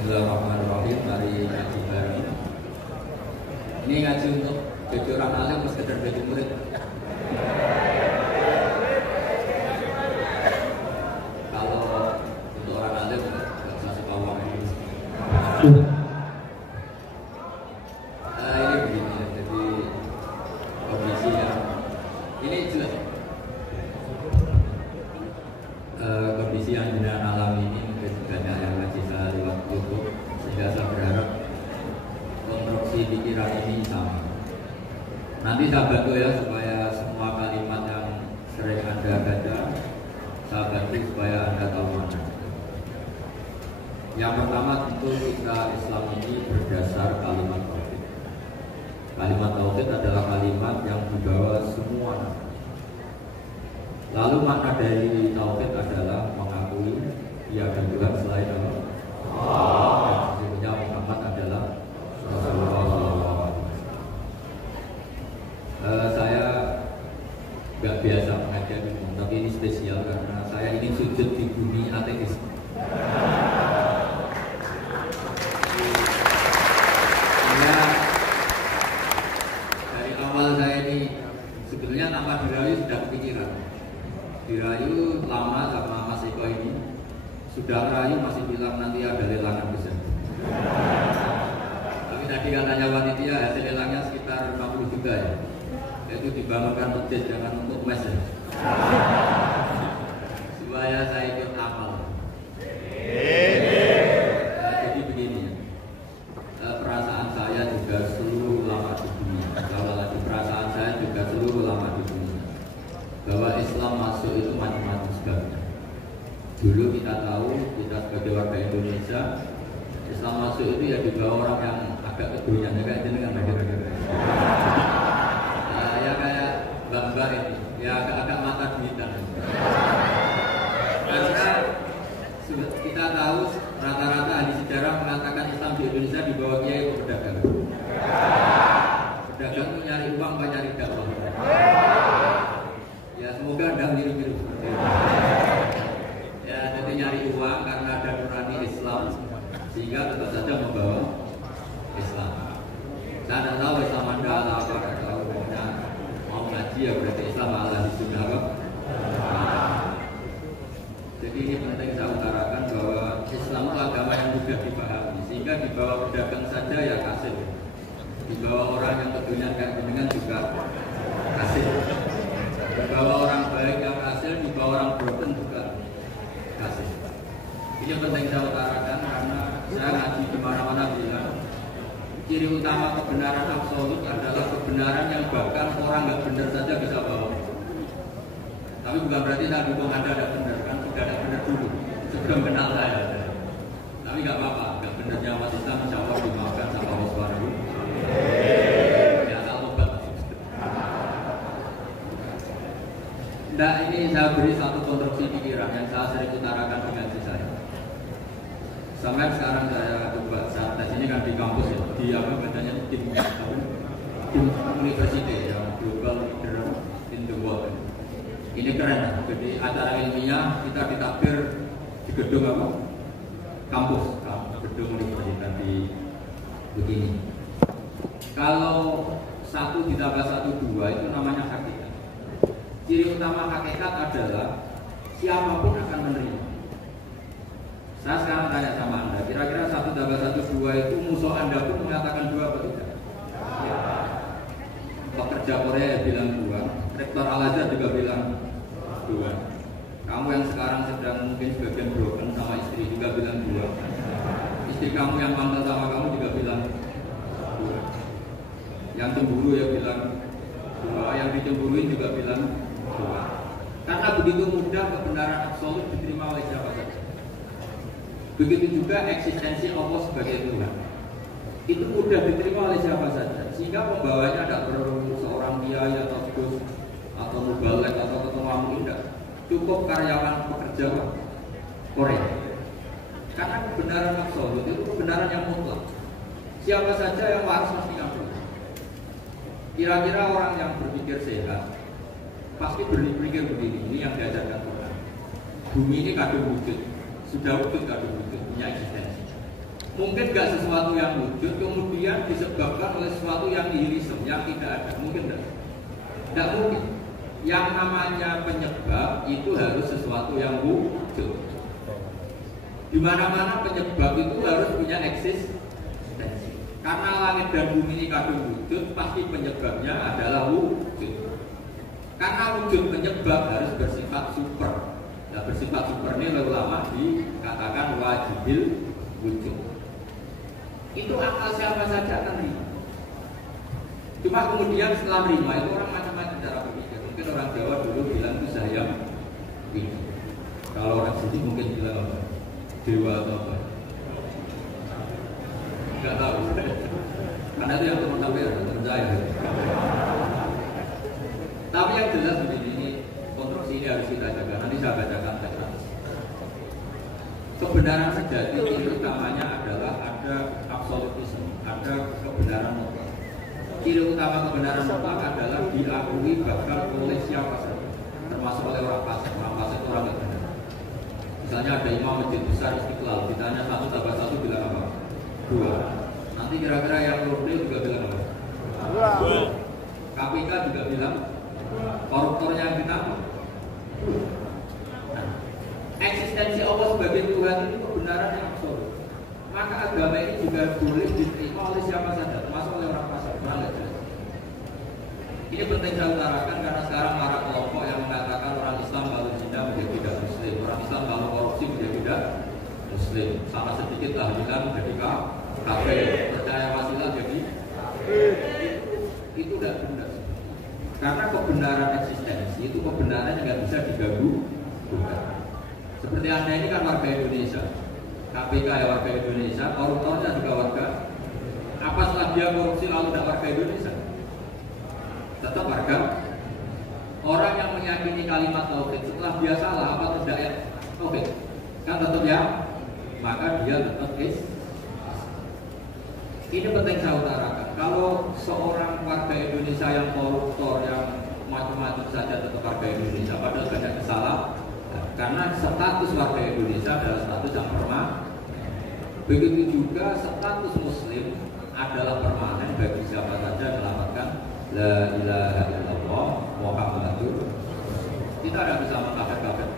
Bismillahirrahmanirrahim. Mari ngaji bareng. Ini ngaji untuk jadi orang alim, pas sekedar jadi murid. Kalau untuk orang alim nggak usah sepawang ini. Ini begini ya, jadi kondisinya ini jelas. Kondisi yang jenengan alami ini mungkin banyak yang ngaji saya lewat YouTube, sehingga saya berharap konstruksi pikiran ini sama. Nanti saya bantu ya supaya semua kalimat yang sering Anda baca saya bantu supaya Anda tahu mana. Yang pertama tentu kita Islam ini berdasar kalimat tauhid. Kalimat tauhid adalah kalimat yang membawa semua. Lalu makna dari tauhid adalah mengakui tiada Tuhan selain Allah. Dan sesungguhnya Muhammad adalah Rasulullah. Saya nggak biasa mengajar, tapi ini spesial karena saya ingin sujud di bumi ateis. Dari awal saya ini sebetulnya tanpa dirayu sudah kepikiran. Dirayu lama sama Mas Eko ini, sudah rayu masih bilang nanti ada lelangan besar. Tapi tadi katanya panitia hasil lelangnya sekitar 50 juta ya. Itu dibangunkan masjid, jangan untuk mes ya. Supaya saya ikut amal. Jadi begini, perasaan saya juga seluruh ulama di dunia. Kalau lagi perasaan saya juga seluruh ulama di dunia, bahwa Islam masuk itu macam-macam sebabnya. Dulu kita tahu, kita sebagai warga Indonesia, Islam masuk itu ya dibawa orang yang agak kedunian, ya kayak jenengan ya kayak mbak-mbak ini, ya agak-agak mata duitan. Karena kita tahu rata-rata ahli sejarah mengatakan Islam di Indonesia dibawa kiai ke pedagang. Pedagang itu nyari uang, apa nyari dakwah? Ya semoga Anda miru-miru seperti itu. Ya jadi nyari uang karena ada nurani Islam, sehingga tentu saja membawa Islam. Saya tidak tahu Islam Anda ya berarti Islam ala di dunia apa? Jadi ini penting saya utarakan bahwa Islam itu agama yang mudah dipahami, sehingga dibawa pedagang saja ya kasih, dibawa orang yang kedunya kayak dengan juga kasih, dibawa orang baik yang kasih, dibawa orang broken juga kasih. Ini penting saya utarakan karena saya ngaji di mana-mana bilang ciri utama kebenaran absolut adalah kebenaran yang bahkan orang nggak benar saja bisa bawa. Tapi bukan berarti saya dukung Anda ada benar, kan sudah ada benar dulu sebelum kenal saya. Tapi nggak apa-apa, nggak benernya umat Islam insya Allah dimaafkan sama Allah Subhanahu. Ya kalau Nah ini saya beri satu konstruksi pikiran yang saya sering utarakan di ngaji saya. Sampai sekarang saya coba saat tes ini kan di kampus ya, di apa bacanya tim university yang global leader in the world. Ini keren, jadi acara ilmiah kita ditakbir di gedung apa? Kampus, gedung universitas di begini. Kalau 1 ditambah 1 2 itu namanya hakikat. Ciri utama hakikat adalah siapapun akan menerima. Saya sekarang tanya sama Anda, kira-kira 1 tambah 1 2 itu musuh Anda pun mengatakan 2 atau tidak? Ya. Pekerja Korea ya bilang 2, rektor Al-Azhar juga bilang 2. Kamu yang sekarang sedang mungkin sebagian broken sama istri juga bilang 2. Istri kamu yang mantan sama kamu juga bilang 2. Yang cemburu ya bilang 2, yang dicemburuin juga bilang 2. Karena begitu mudah kebenaran absolut diterima oleh siapa saja. Begitu juga eksistensi Allah sebagai Tuhan. Itu mudah diterima oleh siapa saja. Sehingga pembawanya tidak perlu seorang kiai atau gus atau mubalek atau ketua muda. Cukup karyawan pekerja Korea. Karena kebenaran absolut itu kebenaran yang mutlak. Siapa saja yang waras mesti ngambil. Kira-kira orang yang berpikir sehat pasti berpikir begini, ini yang diajarkan Tuhan. Bumi ini kadung wujud, sudah wujud kadung wujud, punya eksistensi. Mungkin gak sesuatu yang wujud kemudian disebabkan oleh sesuatu yang irisem, yang tidak ada, mungkin tidak. Tidak mungkin. Yang namanya penyebab itu harus sesuatu yang wujud. Di mana-mana penyebab itu harus punya eksistensi. Karena langit dan bumi ini kadung wujud, pasti penyebabnya adalah wujud. Karena wujud penyebab harus bersifat super. Nah, bersifat super ini oleh ulama dikatakan wajibil wujud. Itu akal siapa saja akan terima. Cuma kemudian setelah terima itu orang macam-macam cara berpikir. Mungkin orang Jawa dulu bilang itu saya ini. Kalau orang sini mungkin bilang apa? Dewa atau apa? Enggak tahu. Karena itu yang teman-teman percaya. Tapi yang jelas begini, ini konstruksi ini harus kita jaga. Nanti saya bacakan teks. Kebenaran sejati itu utamanya adalah ada absolutisme, ada kebenaran mutlak. Ciri utama kebenaran mutlak adalah diakui bahkan oleh siapa saja, termasuk oleh orang fasik. Orang fasik itu orang benar. Misalnya ada imam masjid besar Istiqlal, ditanya 1 tambah 1 bilang apa? 2. Nanti kira-kira yang nurdil juga bilang apa? 2. KPK juga bilang koruptornya yang ditangkap. Nah, eksistensi Allah sebagai Tuhan itu kebenaran yang absolut. Maka agama ini juga boleh diterima oleh siapa saja, termasuk oleh orang fasik. Ini penting saya utarakan karena sekarang para kelompok yang mengatakan orang Islam lalu zina menjadi tidak Muslim, orang Islam lalu korupsi menjadi tidak Muslim. Sama sedikit lah bilang jadi kafir, percaya wasilah jadi itu tidak benar. Karena kebenaran eksistensi itu kebenaran yang nggak bisa diganggu. Seperti Anda ini kan warga Indonesia, KPK ya warga Indonesia, koruptornya juga warga. Apa setelah dia korupsi lalu tidak warga Indonesia? Tetap warga. Orang yang meyakini kalimat tauhid setelah dia salah apa tidak ya tauhid? Kan tetap ya, maka dia tetap Ini penting saya utarakan. Kalau seorang warga Indonesia yang koruptor, yang macam-macam saja tetap warga Indonesia, padahal banyak kesalahan. Karena status warga Indonesia adalah status yang permanen. Begitu juga status Muslim adalah permanen bagi siapa saja yang melaporkan La ilaha illallah tidak bisa mengkafir-kafir.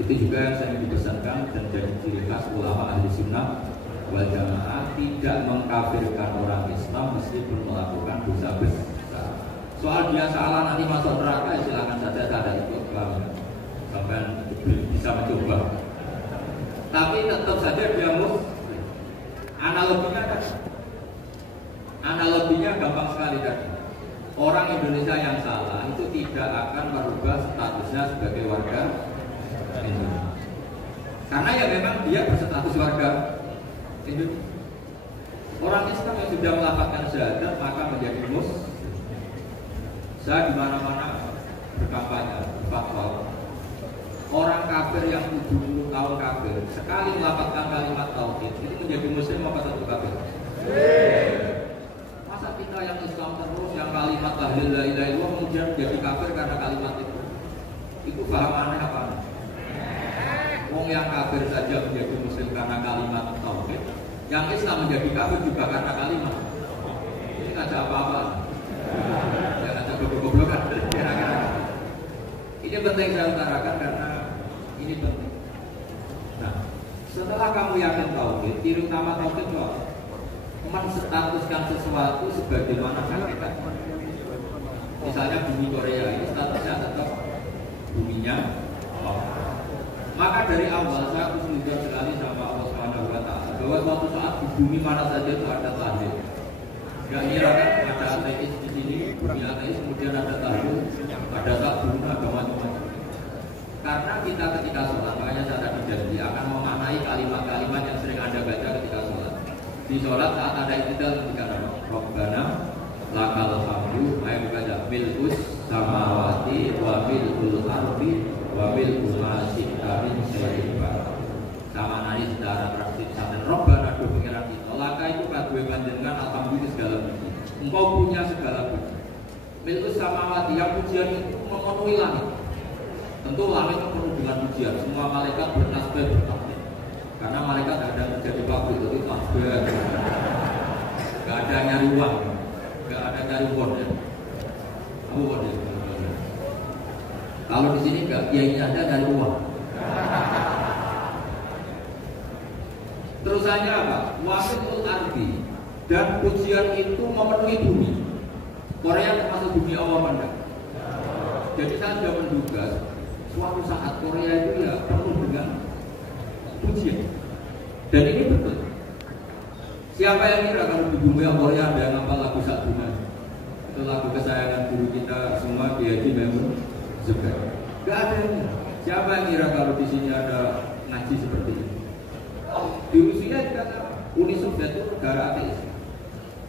Itu juga yang saya dipesankan dan jadi ciri khas ulama ahli sunnah wal jamaah, tidak mengkafirkan orang Islam meskipun melakukan dosa besar. Soal dia salah nanti masuk neraka, silakan saja, tak ada itu sampai bisa mencoba. Tapi tetap saja dia muslim. Analoginya gampang sekali tadi. Orang Indonesia yang salah itu tidak akan merubah statusnya sebagai warga Indonesia. Karena ya memang dia berstatus warga Indonesia. Orang Islam yang sudah melafazkan syahadat maka menjadi muslim. Saya di mana-mana berkampanye, berfatwa. Orang kafir yang 70 tahun kafir sekali melafazkan kalimat tauhid itu menjadi muslim apa satu kafir? Masa kita yang Islam terus yang kalimat la ilaha illallah kemudian menjadi kafir karena kalimat itu? Itu paham aneh apa? Wong yang kafir saja menjadi muslim karena kalimat tauhid, yang Islam menjadi kafir juga karena kalimat. Ini nggak ada apa-apa. Ya nggak ada goblok-goblokan. Ini penting saya utarakan karena ini penting. Nah, setelah kamu yakin tauhid, ciri utama tauhid itu apa? Menstatuskan sesuatu sebagaimana hakikat. Misalnya bumi Korea ini statusnya tetap buminya Allah. Maka dari awal saya harus menunjukkan sekali sama Allah Subhanahu wa Ta'ala bahwa suatu saat di bumi mana saja itu ada tauhid. Gak kira kan ada ateis di sini, bumi ateis, kemudian ada tauhid, ada sabun, ada macam-macam. Karena kita ketika sholat, makanya saya tadi janji akan memaknai kalimat-kalimat yang sering Anda baca ketika sholat. Di sholat saat ada iktidal ketika Rabbana lakal hamdu, ayo baca milkus samawati wa milkul ardi wa milkul masyikta min syai'in ba'd. Sama nari secara praktis dan Rabbana do pengiran kita. Laka itu kadue panjenengan alhamdulillah segala puji. Engkau punya segala puji. Milkus samawati yang pujian itu memenuhi langit. Tentu langit penuh dengan pujian. Semua malaikat bertasbih bertakbir. Karena malaikat tidak ada menjadi pabrik itu tasbih. Gak ada nyari uang, gak ada nyari bon ya. Kamu bon ya. Kalau di sini gak kiainya ada nyari uang. Terusannya apa? Wafitul ardi, dan pujian itu memenuhi bumi. Korea termasuk bumi Allah Anda. Jadi saya sudah menduga suatu saat Korea itu ya penuh dengan pujian. Dan ini betul. Siapa yang kira kalau di bumi Korea ada yang ngapal lagu Sakuna? Itu lagu kesayangan guru kita semua di Haji Maimun Zubair. Gak ada yang. Siapa yang kira kalau di sini ada ngaji seperti ini? Di Rusia juga Uni Soviet itu negara ateis.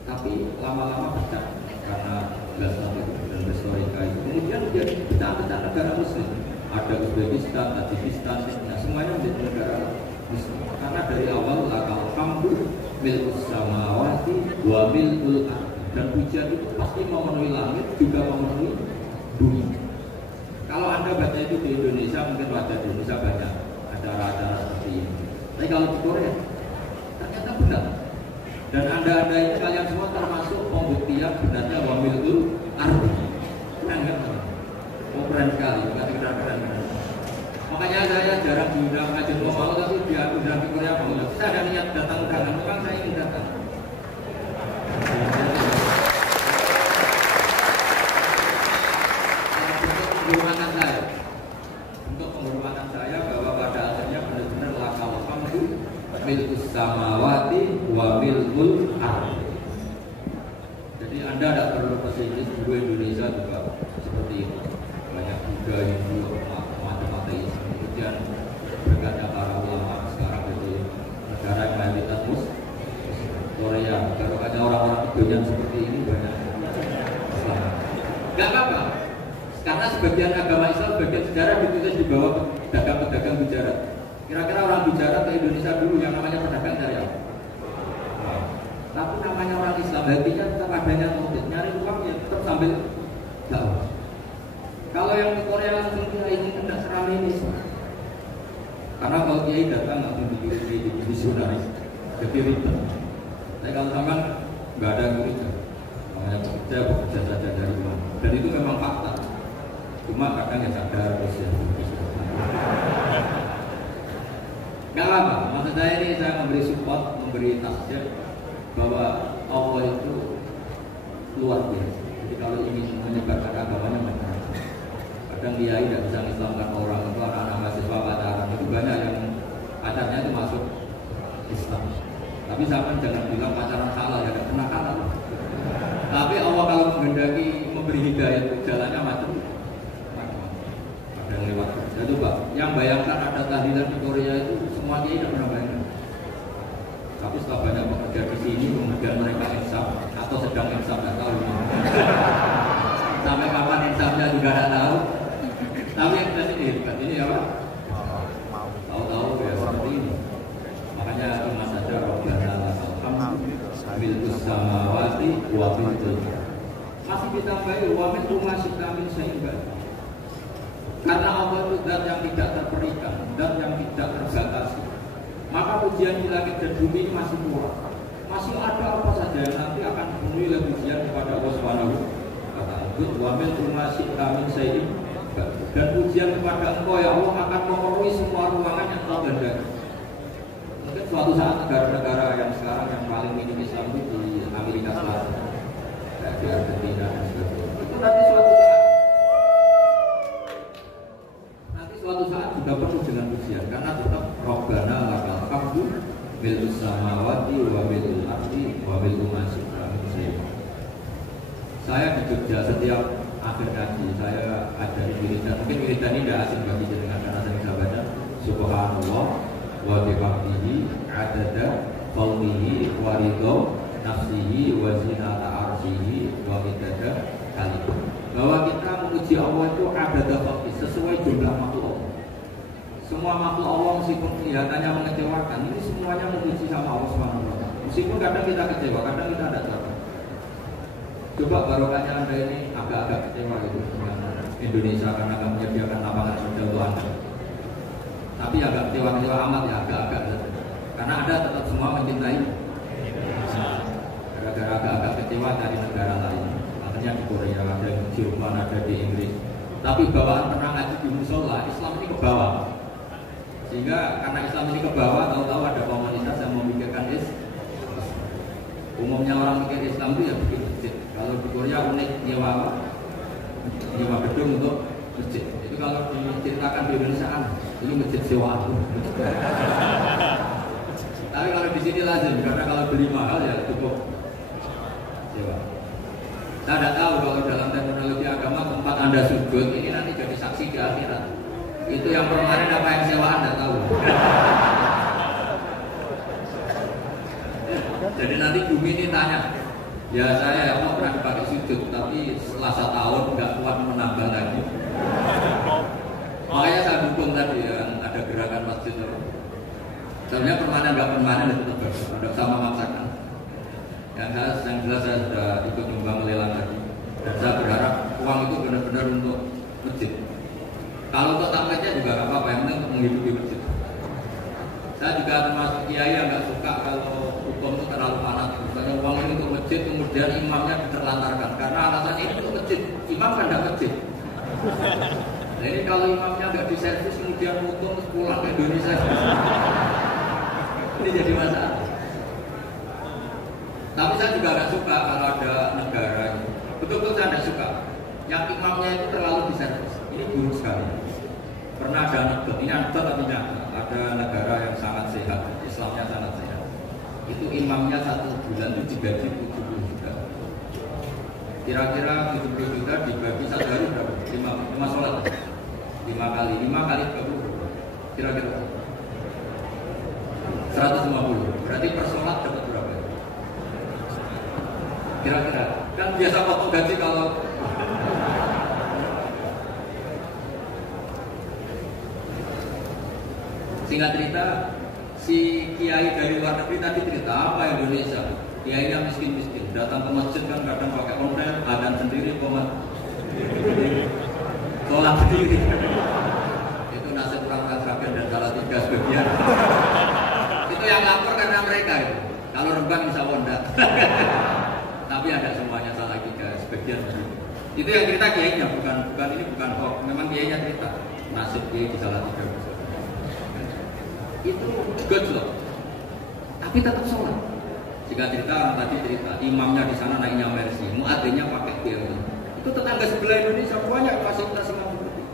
Tapi lama-lama pecah karena Glasnost dan Perestroika itu. Kemudian menjadi pecah-pecah negara Muslim. Ada Uzbekistan, Tajikistan, nah semuanya menjadi negara Muslim. Karena dari awal lakal hamdu milkus samawati wa milkul ardi, dan pujian itu pasti memenuhi langit juga memenuhi bumi. Kalau Anda baca itu di Indonesia mungkin wajar di Indonesia banyak acara-acara seperti ini. Tapi kalau di Korea ternyata benar. Dan Anda ini kalian semua termasuk pembuktian benarnya wa milkul ardi. Keren kan? Oh keren sekali, nggak keren. Makanya saya jarang diundang ngaji mau, tapi dia undang di Korea mau. Saya ada niat datang undangan, memang saya ingin datang. Untuk penghormatan saya bahwa pada akhirnya benar-benar lakal hamdu milkus samawati wa milkul ardi. Jadi Anda tidak perlu pesimis, guru Indonesia juga seperti itu. Banyak juga Hindu, macam-macam. Kemudian berkata para ulama sekarang itu negara yang mayoritas Muslim, Korea. Kalau ada orang-orang kedoyan seperti ini banyak. Gak apa-apa, karena sebagian agama Islam, sebagian sejarah ditulis di bawah pedagang-pedagang bicara. Kira-kira orang bicara ke Indonesia dulu yang namanya pedagang dari apa? Tapi namanya orang Islam, hatinya tetap adanya tauhid, nyari uang ya tetap sambil dakwah. Kalau yang di Korea langsung dia ingin hendak seramai ini, karena kalau kiai datang langsung di misionaris, jadi ribet. Tapi kalau sama nggak ada gereja, namanya saya bekerja saja dari rumah, dan itu memang fakta. Cuma kadang ya sadar terus ya. Gak apa, maksud saya ini saya memberi support, memberi tasjid bahwa Allah itu luar biasa. Jadi kalau ingin menyebarkan agamanya macam-macam. Kadang kiai tidak bisa mengislamkan orang, itu anak-anak mahasiswa pacaran itu banyak yang pacarnya itu masuk Islam. Tapi zaman jangan bilang pacaran salah, ya tidak pernah kalah. Tapi Allah kalau menghendaki memberi hidayah itu jalannya macam-macam. Ada yang lewat. Ya coba, yang bayangkan ada tahlilan di Korea itu semua kiai tidak pernah bayangkan. Tapi setelah banyak bekerja di sini, kemudian mereka insaf atau sedang insaf tidak tahu. Sampai kapan insafnya juga tidak tahu. Tapi yang kita sini hebat ini apa? Tahu-tahu ya seperti ini. Makanya cuma saja Rabbana lakal milkus samawati wa milkul. Masih ditambahi wa milku masih kami sehingga. Karena Allah itu zat yang tidak terperikan, zat yang tidak terbatasi. Maka pujian di langit dan bumi ini masih kurang. Masih ada apa saja yang nanti akan dipenuhi oleh pujian kepada Allah Subhanahu wa ta'ala. Wa milku masih kami sehingga. Dan pujian kepada Engkau ya Allah akan memenuhi semua ruangan yang Engkau kehendaki. Mungkin suatu saat negara-negara yang sekarang yang paling minim Islam itu di Amerika Selatan, di Argentina dan sebagainya. Itu nanti suatu saat juga penuh dengan pujian karena tetap Rabbana lakal hamdu bil samawati wa bil ardi wa bil masjid. Saya di Jogja setiap akhir ngaji saya ada di wiridan. Mungkin wiridan ini tidak asing bagi jenengan karena saya bisa baca Subhanallah wa bihamdihi adada qaulihi wa ridha nafsihi wa zinata arsyihi wa midada kalimah. Bahwa kita memuji Allah itu adada qaulihi sesuai jumlah makhluk Allah. Semua makhluk Allah meskipun kelihatannya mengecewakan, ini semuanya memuji sama Allah Subhanahu wa taala. Meskipun kadang kita kecewa, kadang kita tidak tahu. Coba barokahnya Anda ini agak-agak kecewa gitu dengan Indonesia karena nggak menyediakan lapangan kerja untuk Anda. Tapi agak kecewa-kecewa amat ya, agak-agak. Karena Anda tetap semua mencintai Indonesia. Gara-gara agak-agak kecewa dari negara lain. Akhirnya di Korea, ada di Jerman, ada di Inggris. Tapi bawaan pernah ngaji di musola, Islam ini ke bawah. Sehingga karena Islam ini ke bawah, tahu-tahu ada komunitas yang memikirkan Islam. Umumnya orang mikir Islam itu ya bikin masjid. Kalau di Korea unik nyewa gedung untuk masjid. Itu kalau diceritakan di Indonesia ini masjid sewaan. Tapi kalau di sini lazim karena kalau beli mahal ya cukup sewa. Saya tidak tahu kalau dalam terminologi agama tempat Anda sujud ini nanti jadi saksi di akhirat. Itu yang permanen apa yang sewaan tidak tahu. Jadi nanti bumi ini tanya, ya saya mau pernah dipakai sujud, tapi setelah 1 tahun nggak kuat menambah lagi. Makanya saya dukung tadi yang ada gerakan masjid. Sebenarnya permanen nggak permanen itu tetap ada sama maksakan. Yang jelas saya sudah ikut nyumbang lelang tadi, dan saya berharap uang itu benar-benar untuk masjid. Kalau untuk tambahannya juga nggak apa-apa, yang penting untuk menghidupi masjid. Saya juga termasuk kiai yang nggak suka kalau hukum itu terlalu fanatik. Misalnya uang ini untuk masjid, kemudian imamnya diterlantarkan karena alasan ini untuk masjid. Imam kan tidak masjid. Nah ini kalau imamnya nggak diservis, kemudian hukum pulang ke Indonesia, ini jadi masalah. Tapi saya juga nggak suka kalau ada negara, betul-betul saya nggak suka yang imamnya itu terlalu diservis. Ini buruk sekali. Pernah ada anekdot, ini anekdot tapi nyata. Ada negara yang sangat sehat, Islamnya sangat sehat. Itu imamnya 1 bulan itu digaji 70 juta. Kira-kira 70 juta dibagi 1 hari berapa? 5 sholat. 5 kali 20 kira-kira 150. Berarti per sholat dapat berapa? Kira-kira. Kan biasa potong gaji kalau singkat cerita, si kiai dari luar negeri tadi cerita apa Indonesia, kiainya miskin-miskin, datang ke masjid kan kadang pakai ontel, adzan sendiri, sholat sendiri. Itu nasib orang Sragen dan Salatiga sebagian. Itu yang lapar karena mereka itu. Kalau Rembang bisa wondak. Tapi ada semuanya Salatiga sebagian. Itu yang cerita kiainya, bukan ini bukan hoax. Memang kiainya cerita nasib kiai di Salatiga. Itu gojlok, tapi tetap sholat. Jika cerita orang tadi cerita imamnya di sana naiknya Mercy, muadzinnya pakai BMW. Itu tetangga sebelah Indonesia banyak fasilitas imam seperti itu.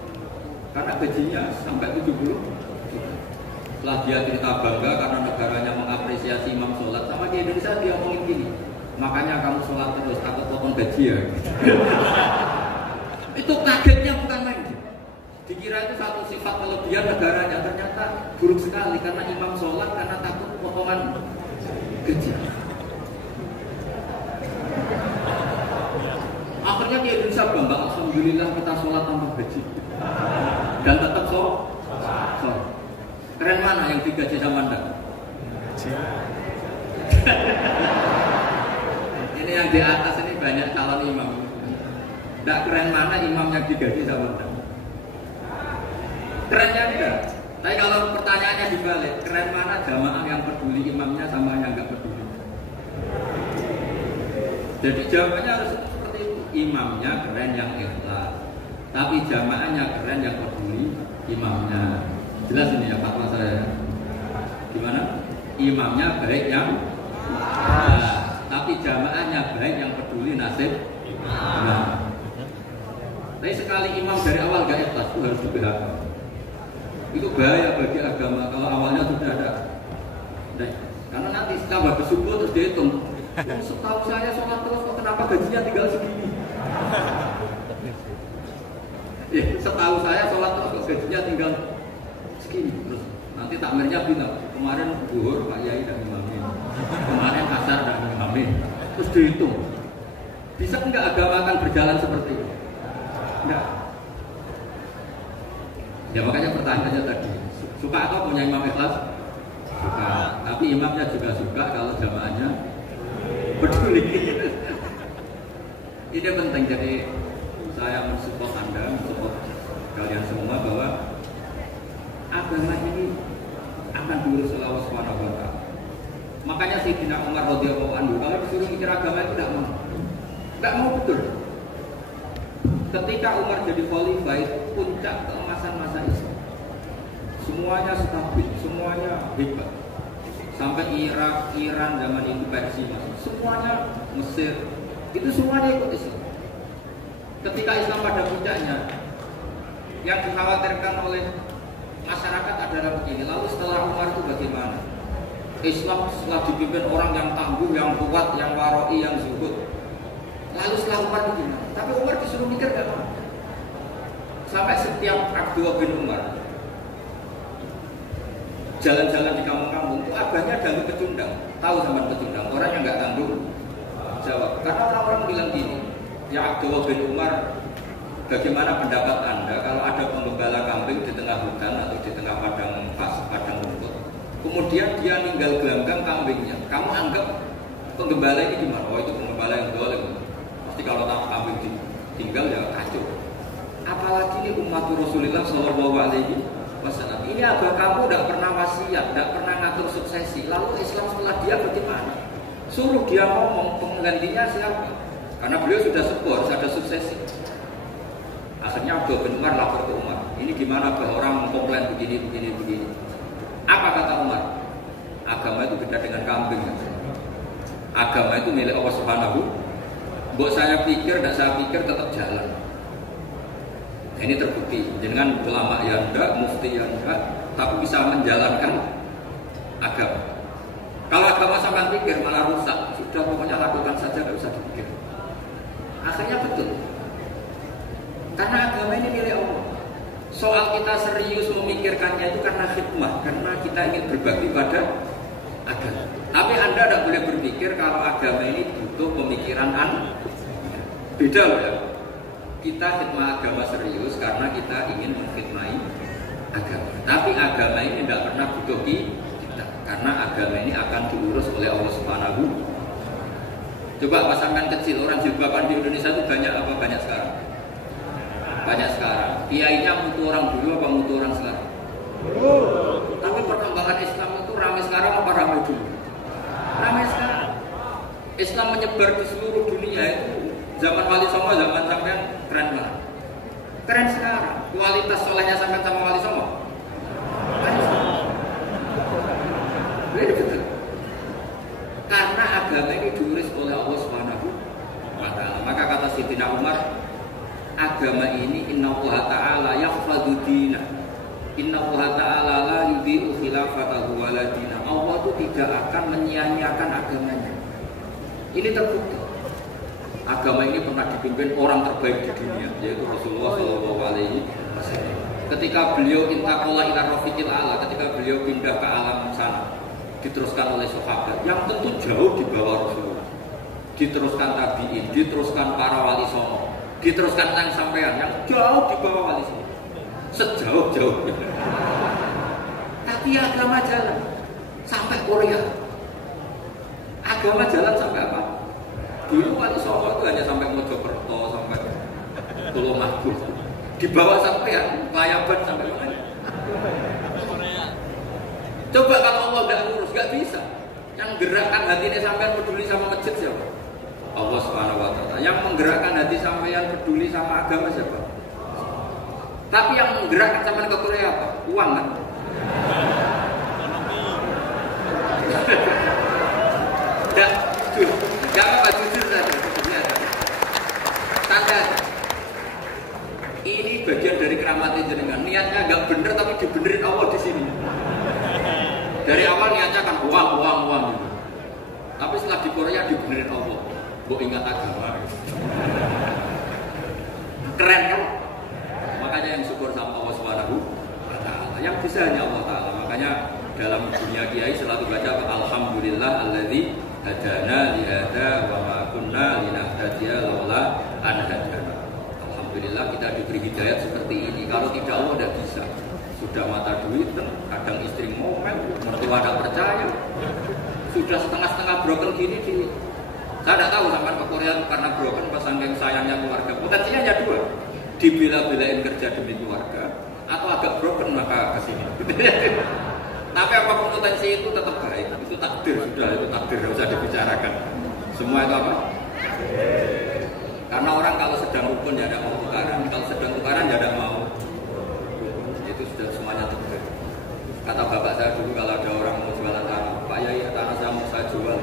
Karena gajinya sampai 70. Setelah dia cerita bangga karena negaranya mengapresiasi imam sholat, sama di Indonesia dia ngomongin gini, makanya kamu sholat terus takut potong gaji ya. Itu kagetnya bukan main. Dikira itu satu sifat kelebihan negaranya, ternyata buruk sekali karena imam sholat karena takut potongan gaji. Akhirnya di Indonesia bangga, alhamdulillah kita sholat tanpa gaji dan tetap sholat. Keren mana yang digaji sama Anda? Ini yang di atas ini banyak calon imam. Tidak keren mana imam yang digaji sama Anda? Kerennya enggak. Tapi kalau pertanyaannya dibalik, keren mana jamaah yang peduli imamnya sama yang enggak peduli? Jadi jawabannya harus seperti itu. Imamnya keren yang ikhlas, tapi jamaahnya keren yang peduli imamnya. Jelas ini ya fatwa saya. Gimana? Imamnya baik yang tapi jamaahnya baik yang peduli nasib. Tapi sekali imam dari awal gak ikhlas itu harus di-PHK. Itu bahaya bagi agama kalau awalnya sudah ada. Nah, karena nanti tambah bersyukur terus dihitung. Setahu saya sholat terus kok kenapa gajinya tinggal segini? Setahu saya sholat terus kok gajinya tinggal segini. Terus nanti takmirnya bilang kemarin zuhur Pak Yai dan imamin, kemarin asar dan imamin. Terus dihitung. Bisa enggak agama akan berjalan seperti itu? Enggak. Ya makanya pertanyaannya tadi, suka atau punya imam ikhlas? Suka. Tapi imamnya juga suka kalau jamaahnya peduli. Ini penting, jadi saya mensupport Anda, mensupport kalian semua bahwa agama ini akan diurus oleh Allah Subhanahu wa Ta'ala. Makanya Sayyidina Umar radhiyallahu anhu kalau disuruh mikir agama itu tidak mau betul. Ketika Umar jadi khalifah itu puncak keemasan masa Islam. Semuanya stabil, semuanya hebat. Sampai Irak, Iran, zaman itu Persia, semuanya Mesir, itu semuanya ikut Islam. Ketika Islam pada puncaknya, yang dikhawatirkan oleh masyarakat adalah begini. Lalu setelah Umar itu bagaimana? Islam setelah dipimpin orang yang tangguh, yang kuat, yang waroi, yang zuhud. Lalu setelah Umar itu gimana? Tapi Umar disuruh mikir gak mau. Sampai setiap Abdullah bin Umar jalan-jalan di kampung-kampung itu abahnya dangdut pecundang. Tahu sama pecundang? Orang yang nggak dangdut jawab. Karena orang-orang bilang gini, ya Abdullah bin Umar, bagaimana pendapat Anda kalau ada penggembala kambing di tengah hutan atau di tengah padang rumput, kemudian dia ninggal gelanggang kambingnya, kamu anggap penggembala ini gimana? Oh itu penggembala yang zalim. Pasti kalau kambing ditinggal ya kacau. Apalagi ini umat Rasulullah Shallallahu Alaihi Wasallam. Ini abah kamu tidak pernah wasiat, tidak pernah ngatur suksesi. Lalu Islam setelah dia bagaimana? Suruh dia ngomong penggantinya siapa? Karena beliau sudah sepuh, harus ada suksesi. Akhirnya Abdullah bin Umar lapor ke Umar. Ini gimana bahwa orang mengkomplain begini. Apa kata Umar? Agama itu beda dengan kambing. Agama itu milik Allah Subhanahu. Buat saya pikir, dan saya pikir tetap jalan. Nah, ini terbukti. Dengan ulama yang enggak, mufti yang enggak, tapi bisa menjalankan agama. Kalau agama sampai pikir malah rusak. Sudah pokoknya lakukan saja, tidak usah dipikir. Akhirnya betul. Karena agama ini milik Allah. Soal kita serius memikirkannya itu karena khidmah, karena kita ingin berbakti pada agama. Tapi Anda tidak boleh berpikir kalau agama ini butuh pemikiran Anda. Beda loh ya. Kita khidmah agama serius karena kita ingin mengkhidmati agama. Tapi agama ini tidak pernah butuh kita, karena agama ini akan diurus oleh Allah Subhanahu. Coba pasangan kecil, orang jilbaban di Indonesia itu banyak apa banyak sekarang? Banyak sekarang. Kiainya mutu orang dulu apa mutu orang sekarang? Tapi perkembangan Islam itu ramai sekarang apa ramai dulu? Ramai sekarang. Islam menyebar di seluruh dunia itu zaman Wali Songo, zaman sampean Keren banget. Keren sekarang. Kualitas solehnya sampai sama Wali Songo. Betul. Karena agama ini diurus oleh Allah Subhanahu wa Ta'ala. Maka kata Sayyidina Umar, agama ini innallaha ta'ala yahfadzu dinah. Innallaha ta'ala la yudhi'u khilafatahu wa la dinah. Allah itu tidak akan menyia-nyiakan agamanya. Ini terbukti. Agama ini pernah dipimpin orang terbaik di dunia, yaitu Rasulullah SAW. Ketika beliau intaqala ila rafiqil a'la, ketika beliau pindah ke alam sana, diteruskan oleh sahabat yang tentu jauh di bawah Rasulullah, diteruskan tabi'in, diteruskan para wali songo, diteruskan yang sampean yang jauh di bawah wali songo, sejauh-jauh. Tapi agama jalan sampai Korea. Agama jalan sampai apa? Dulu wali songo itu hanya sampai Mojokerto, sampai Tulungagung. Di bawah sampean, Layaban sampai mana? Coba kalau Allah tidak ngurus, nggak bisa. Yang gerakkan hatinya sampean peduli sama masjid siapa? Allah Subhanahu wa Ta'ala. Yang menggerakkan hati sampean peduli sama agama siapa? Tapi yang menggerakkan sampean ke Korea apa? Uang kan? Jangan apa jujur saja. Tanda. Ini bagian dari keramatnya jenengan. Niatnya nggak bener tapi dibenerin Allah di sini. Dari awal niatnya kan uang. Tapi setelah di Korea dibenerin Allah. Gue ingat agama. Keren kan? Makanya yang syukur sama Allah Subhanahu wa Ta'ala. Yang bisa hanya Allah Ta'ala. Makanya dalam dunia kiai selalu baca alhamdulillah alladzi hadana li hada wa ma kunna linahtadiya laula an hadana. Alhamdulillah kita diberi hidayat seperti ini. Kalau tidak Allah tidak bisa. Sudah mata duit, kadang istri ngomel, mertua tidak percaya. Sudah setengah-setengah broken gini. Saya tidak tahu sampai ke Korea karena broken pas saking sayangnya keluarga. Potensinya hanya dua, dibela-belain kerja demi keluarga, atau agak broken maka kesini. Tapi apapun potensi itu tetap baik. Itu takdir sudah, itu takdir tidak usah dibicarakan. Semua itu apa? Karena orang kalau sedang rukun ya tidak mau tukaran, kalau sedang tukaran ya tidak mau. Itu sudah semuanya takdir. Kata bapak saya dulu kalau ada orang mau jualan tanah, Pak Yai tanah saya mau saya jual.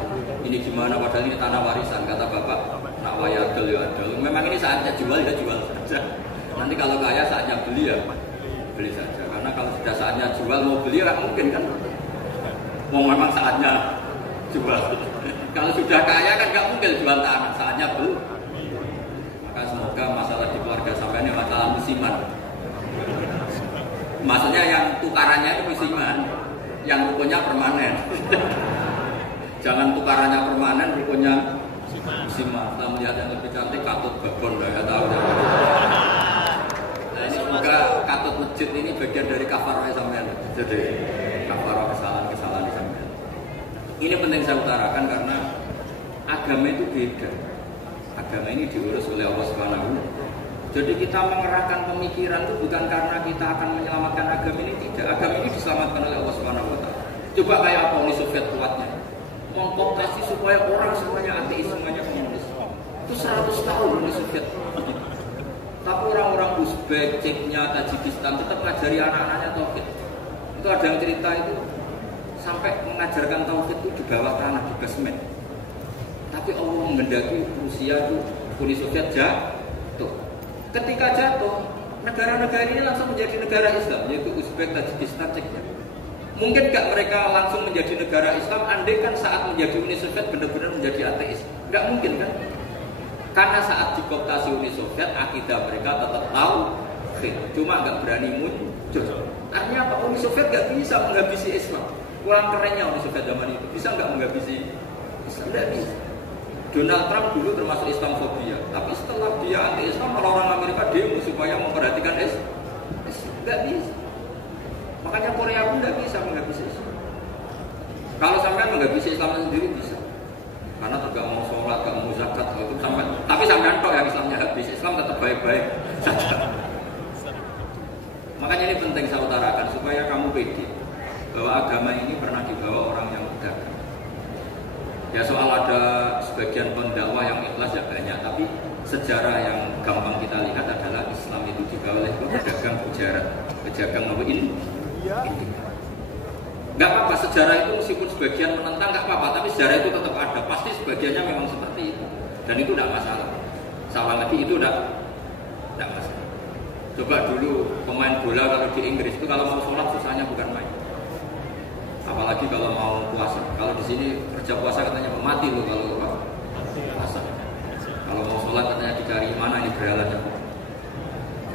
Ini gimana? Padahal ini tanah warisan. Kata bapak, nak wayadel ya adel. Memang ini saatnya jual ya jual saja. Nanti kalau kaya saatnya beli ya beli saja. Karena kalau sudah saatnya jual mau beli ya mungkin kan. Mau memang saatnya jual. Kalau sudah kaya kan nggak mungkin jual tanah. Saatnya beli. Maka semoga masalah di keluarga sampai ini masalah musiman. Maksudnya yang tukarannya itu musiman, yang rukunnya permanen. Jangan tukarannya permanen, rukunnya musiman. Kita melihat yang lebih cantik katut babon, ya tahu ya. Nah ini semoga katut masjid ini bagian dari kafarah sampean. Jadi kafarah kesalahan sampean. Ini penting saya utarakan karena agama itu beda. Agama ini diurus oleh Allah Subhanahu. Jadi kita mengerahkan pemikiran itu bukan karena kita akan menyelamatkan agama ini, tidak. Agama ini diselamatkan oleh Allah Subhanahu wa Ta'ala. Coba kayak apa Uni Soviet kuatnya, mengkooptasi supaya orang semuanya ateis, semuanya komunis. Itu 100 tahun Uni Soviet. Tapi orang-orang Uzbek, Ceknya, Tajikistan tetap mengajari anak-anaknya tauhid. Itu ada yang cerita itu sampai mengajarkan tauhid itu di bawah tanah, di basement. Tapi Allah menghendaki Rusia itu Uni Soviet jatuh. Ketika jatuh, negara-negara ini langsung menjadi negara Islam, yaitu Uzbek, Tajikistan, Ceknya. Mungkin nggak mereka langsung menjadi negara Islam, andai kan saat menjadi Uni Soviet benar-benar menjadi ateis? Nggak mungkin kan? Karena saat dikooptasi Uni Soviet, akidah mereka tetap tauhid, cuma nggak berani muncul. Artinya apa? Uni Soviet nggak bisa menghabisi Islam. Kurang kerennya Uni Soviet zaman itu, bisa nggak menghabisi Islam? Nggak bisa. Donald Trump dulu termasuk Islamofobia, tapi setelah dia anti-Islam, orang-orang Amerika demo supaya memperhatikan Islam. Nggak bisa. Makanya Korea pun nggak bisa menghabisi Islam. Kalau sampai menghabisi Islam sendiri bisa, karena tidak mau sholat, tidak mau zakat, itu sampai. Tapi sampai tok yang Islamnya habis, Islam tetap baik-baik saja. Makanya ini penting saya utarakan supaya kamu pede bahwa agama ini pernah dibawa orang yang berdagang. Ya soal ada sebagian pendakwah yang ikhlas ya banyak, tapi sejarah yang gampang kita lihat juga oleh pedagang pedagang apa ini. Nggak apa-apa sejarah itu meskipun sebagian menentang nggak apa-apa, tapi sejarah itu tetap ada. Pasti sebagiannya memang seperti itu dan itu tidak masalah. Salah lagi itu tidak masalah. Coba dulu pemain bola kalau di Inggris itu kalau mau sholat susahnya bukan main. Apalagi kalau mau puasa. Kalau di sini kerja puasa katanya mati loh kalau puasa. Kalau mau sholat katanya dicari mana ini berhalanya.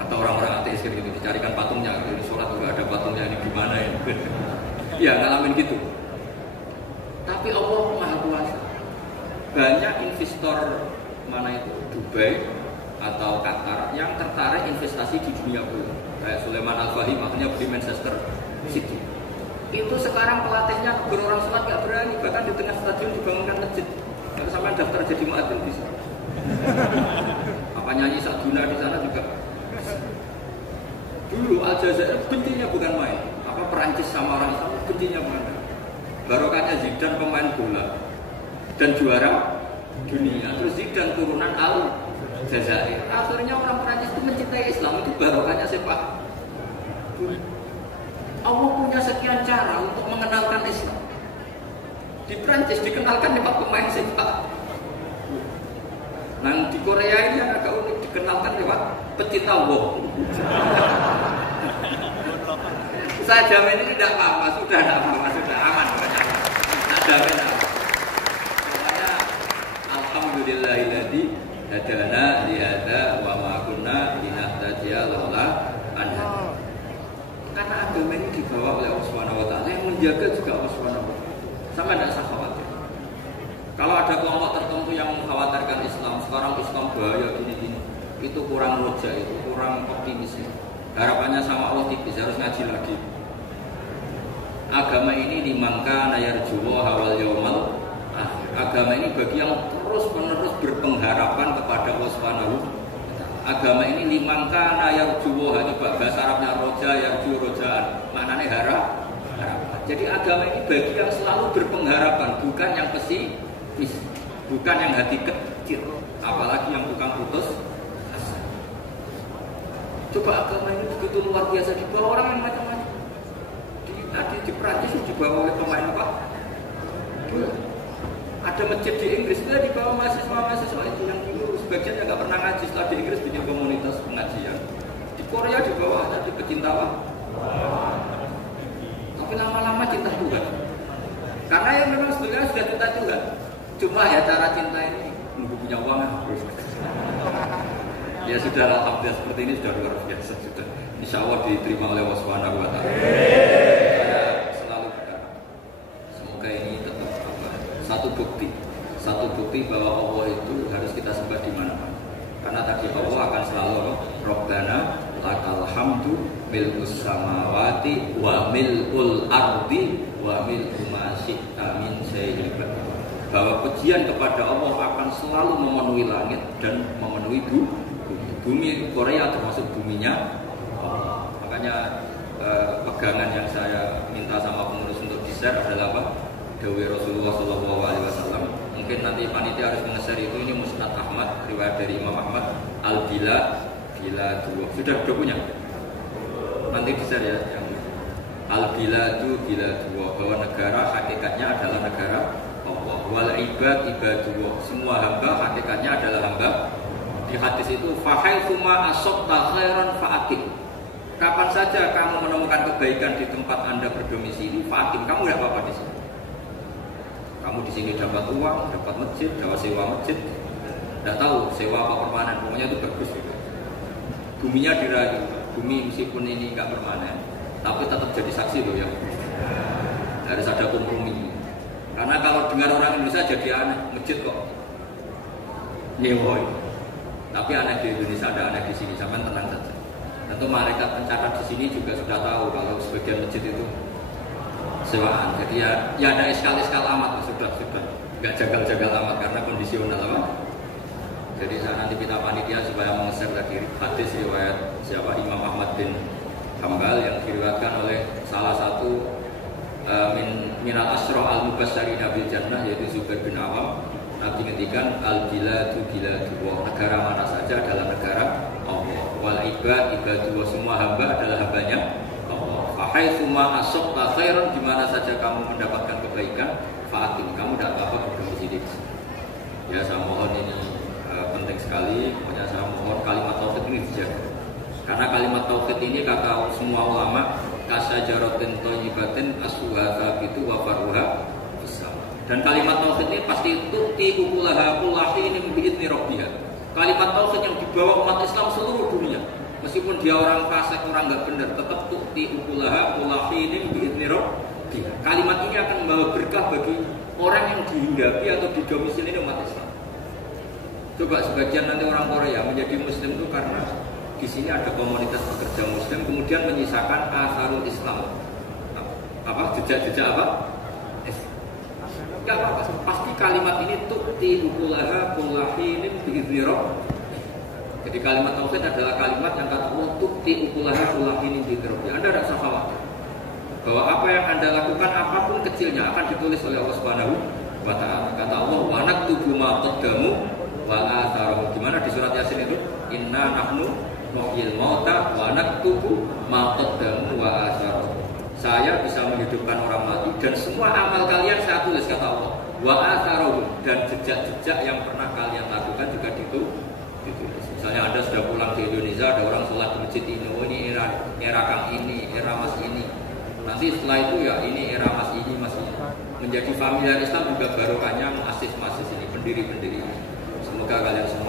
Atau orang-orang ateis gitu dicarikan patungnya. Jadi sholat juga ada patungnya ini gimana ya? Ya ngalamin gitu. Tapi Allah Maha Kuasa. Banyak investor mana itu Dubai atau Qatar yang tertarik investasi di dunia bola. Kayak Sulaiman Al-Fahim akhirnya beli Manchester City. Itu sekarang pelatihnya berorang sholat gak berani, bahkan di tengah stadion dibangunkan masjid. Kalau sampai daftar jadi muadzin di sana. Apa nyanyi Saduna di sana juga. Dulu Aljazair bentiknya bukan main. Apa Perancis sama orang Islam bentiknya bukan main. Barokahnya Zidane pemain bola dan juara dunia. Terus Zidane turunan Aljazair. Akhirnya orang Perancis itu mencintai Islam, itu barokahnya sepak. Allah punya sekian cara untuk mengenalkan Islam. Di Prancis dikenalkan lewat pemain sepak. Nah di Korea ini yang agak unik dikenalkan lewat pecinta wong. Saya jamin ini tidak apa-apa, sudah tidak apa-apa, sudah aman. Tidak jamin apa. Pokoknya alhamdulillahilladzi hadana lihada wa ma kunna linahtadiya laula an hadana. Karena agama ini dibawa oleh Allah Subhanahu wa taala yang menjaga juga Allah Subhanahu wa taala. Sama tidak usah khawatir. Kalau ada kelompok tertentu yang mengkhawatirkan Islam, sekarang Islam bahaya gini-gini, itu kurang roja, itu kurang optimis. Harapannya sama Allah tipis, harus ngaji lagi. Agama ini limangka nayarjuwa hawal yaumal akhir. Agama ini bagi yang terus-menerus berpengharapan kepada Allah Subhanahu. Agama ini limangka nayarjuwa, itu bahasa Arabnya roja, yarju rojaan, maknanya harap. Jadi agama ini bagi yang selalu berpengharapan, bukan yang pesimis, bukan yang hati kecil, apalagi yang tukang putus asa. Coba agama ini begitu luar biasa dibawa orang yang macam-macam. Tadi di Prancis dibawa oleh pemain apa? Ada masjid di Inggris itu dibawa mahasiswa itu yang dulu sebagian yang nggak pernah ngaji, setelah di Inggris bikin komunitas pengajian. Di Korea dibawa ada di pecinta apa? Tapi lama-lama cinta Tuhan. Karena yang memang sebenarnya sudah cinta Tuhan. Cuma ya cara cinta ini nunggu punya uang. Ya sudah, alhamdulillah seperti ini sudah luar biasa sudah. Insya Allah diterima oleh Allah Subhanahu wa taala. Saya selalu berharap semoga ini tetap satu bukti bahwa Allah itu harus kita sembah di mana-mana. Karena tadi Allah akan selalu Rabbana lakal hamdu milkus samawati wa milkul ardi wa milku ma syi'ta min syai'in. Bahwa pujian kepada Allah akan selalu memenuhi langit dan memenuhi bumi. Korea termasuk buminya. Makanya pegangan yang saya minta sama pengurus untuk di-share adalah apa? Dawai Rasulullah SAW. Mungkin nanti panitia harus nge-share itu. Ini Musnad Ahmad, riwayat dari Imam Ahmad. Al-Bila dua. Sudah punya? Nanti di-share ya. Al-Bila dua. Bahwa negara hakikatnya adalah negara Allah. Wal ibad dua. Semua hamba hakikatnya adalah hamba. Di hadis itu fahai summa asabta khairan fa'akim. Kapan saja kamu menemukan kebaikan di tempat Anda berdomisili, fa'akim, kamu tidak apa-apa di sini. Kamu di sini dapat uang, dapat masjid, dapat sewa masjid. Tidak tahu sewa apa permanen, pokoknya itu bagus gitu. Buminya dirayu, bumi meskipun ini nggak permanen, tapi tetap jadi saksi loh ya. Harus ada kompromi. Karena kalau dengar orang Indonesia jadi aneh, masjid kok nyewa. Tapi aneh di Indonesia ada aneh di sini, sama tenang saja. Tentu malaikat pencatat di sini juga sudah tahu kalau sebagian masjid itu sewaan. Jadi ya ada eskal amat, sudah nggak jagal amat karena kondisional apa. Jadi saya nanti minta panitia supaya mengeser lagi hadis riwayat siapa Imam Ahmad bin Hambal yang diriwayatkan oleh salah satu minal asyrah al-mubasysyirina bil jannah yaitu Zubair bin Awam. Nabi ngendikan al-biladu biladu, negara mana saja adalah negara Allah. wal ibad ibadu, semua hamba adalah hambanya Allah. Fahai semua asok khairan, di mana saja kamu mendapatkan kebaikan, fa'atin, kamu tidak apa-apa berdomisili di sini. Ya, saya mohon ini penting sekali. Pokoknya saya mohon kalimat tauhid ini dijaga. Karena kalimat tauhid ini kata semua ulama, kasajaratin thayyibatin asluha tsabitu wa faruha bisa. Dan kalimat tauhid ini pasti tu'ti ukulaha kullahi ini bi'idzni rabbiha. Kalimat tauhid yang dibawa umat Islam seluruh dunia, meskipun dia orang fasik, orang enggak benar, tetap tu'ti ukulaha kullahi ini bi'idzni rabbiha. Kalimat ini akan membawa berkah bagi orang yang dihinggapi atau didomisili umat Islam. Coba sebagian nanti orang Korea menjadi Muslim itu karena di sini ada komunitas pekerja Muslim, kemudian menyisakan asarul Islam, apa jejak-jejak apa? Enggak apa-apa. Pasti kalimat ini tu'ti ukulaha kullahinin bi'idzniro. Jadi kalimat tauhid adalah kalimat yang kata Allah tu'ti ukulaha kullahinin bi'idzniro. Anda tidak usah khawatir bahwa apa yang Anda lakukan apapun kecilnya akan ditulis oleh Allah Subhanahu wa taala. Kata Allah, wa naktubu ma qaddamu wa atharuhum. Gimana di surat Yasin itu? Inna nahnu nuhyil mauta wa naktubu ma qaddamu wa atharuhum. Saya bisa menghidupkan orang mati dan semua amal kalian saya tulis, kata Allah. Wa atharuhum, dan jejak-jejak yang pernah kalian lakukan juga ditulis. Misalnya Anda sudah pulang ke Indonesia, ada orang sholat di masjid ini, oh ini era Kang ini, era Mas ini. Nanti setelah itu ya ini era Mas ini, Mas ini. Menjadi familiar Islam juga barokahnya muassis-muassis ini, pendiri-pendiri ini. Semoga kalian semua